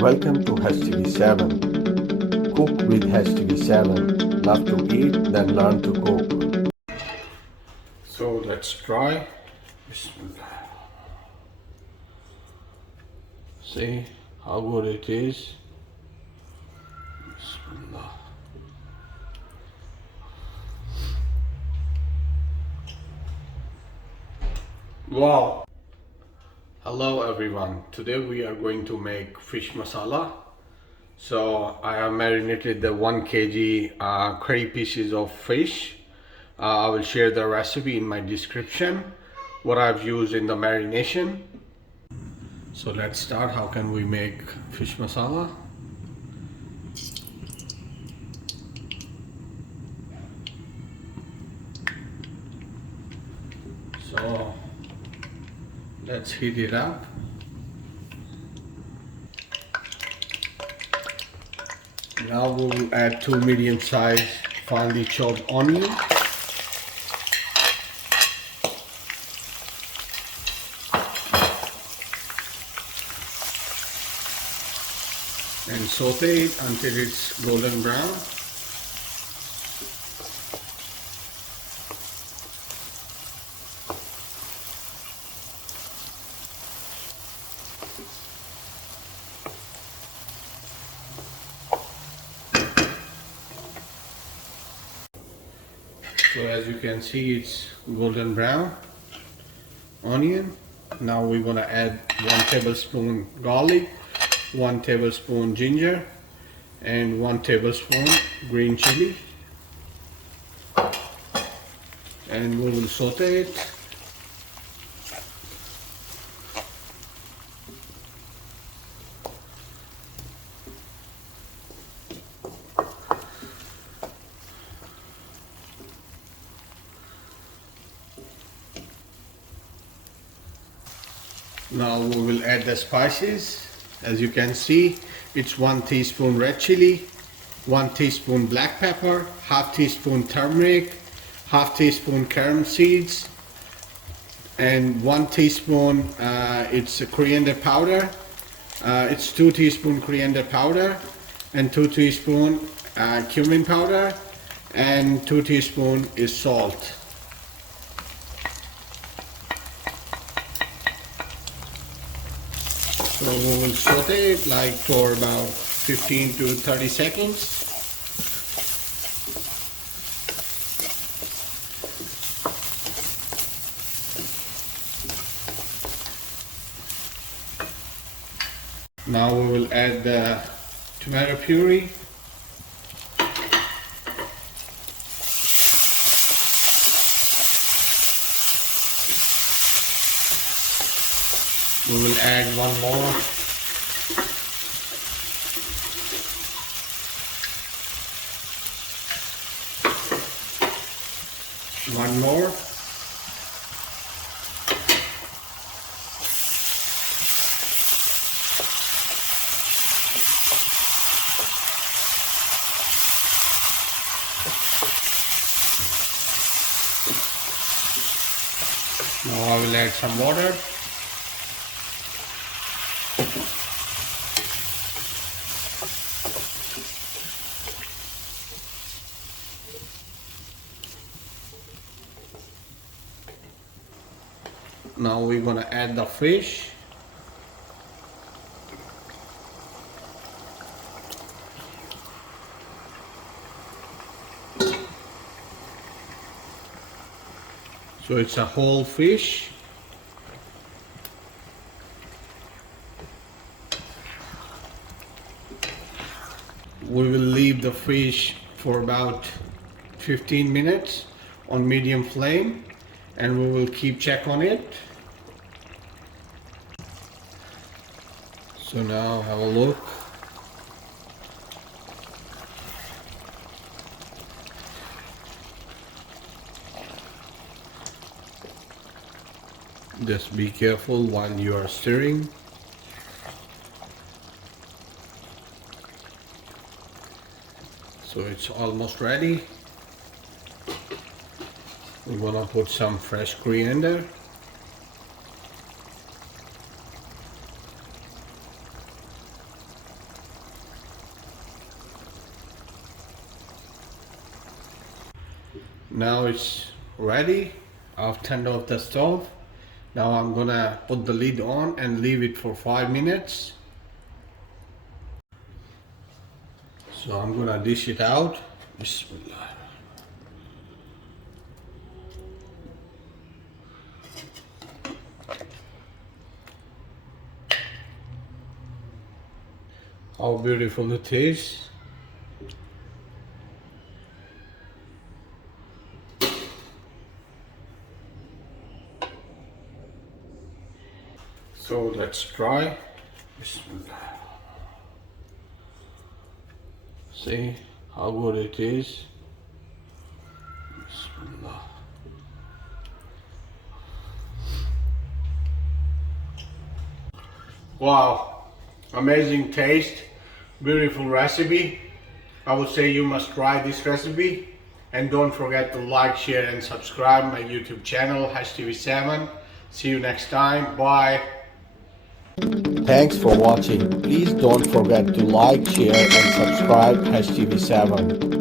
Welcome to HTV7. Cook with HTV7. Love to eat, then learn to cook. So let's try. Bismillah. See how good it is. Bismillah. Wow. Hello everyone. Today we are going to make fish masala. So I have marinated the 1 kg curry pieces of fish. I will share the recipe in my description, what I've used in the marination. So let's start. How can we make fish masala? So let's heat it up. Now we will add 2 medium-sized finely chopped onions. And saute it until it's golden brown. So as you can see, it's golden brown onion. Now we're gonna add 1 tablespoon garlic, 1 tablespoon ginger, and 1 tablespoon green chili. And we will saute it. Now we will add the spices. As you can see, it's 1 teaspoon red chili, 1 teaspoon black pepper, half teaspoon turmeric, half teaspoon carom seeds, and 1 teaspoon it's coriander powder. It's 2 teaspoon coriander powder, and 2 teaspoon cumin powder, and 2 teaspoon is salt. So we will saute it like for about 15 to 30 seconds. Now we will add the tomato puree. We will add 1 more. One more. Now I will add some water. Now we're gonna add the fish. So it's a whole fish. We will leave the fish for about 15 minutes on medium flame, and we will keep check on it. So now have a look. Just be careful while you are stirring. So it's almost ready. We're gonna put some fresh coriander. Now it's ready. I've turned off the stove. Now I'm gonna put the lid on and leave it for 5 minutes. So I'm gonna dish it out. Bismillah. How beautiful it is. So let's try. Bismillah. See how good it is. Bismillah. Wow, amazing taste, beautiful recipe. I would say you must try this recipe, and don't forget to like, share and subscribe my YouTube channel HTV7. See you next time. Bye. Thanks for watching. Please don't forget to like, share and subscribe HTV7.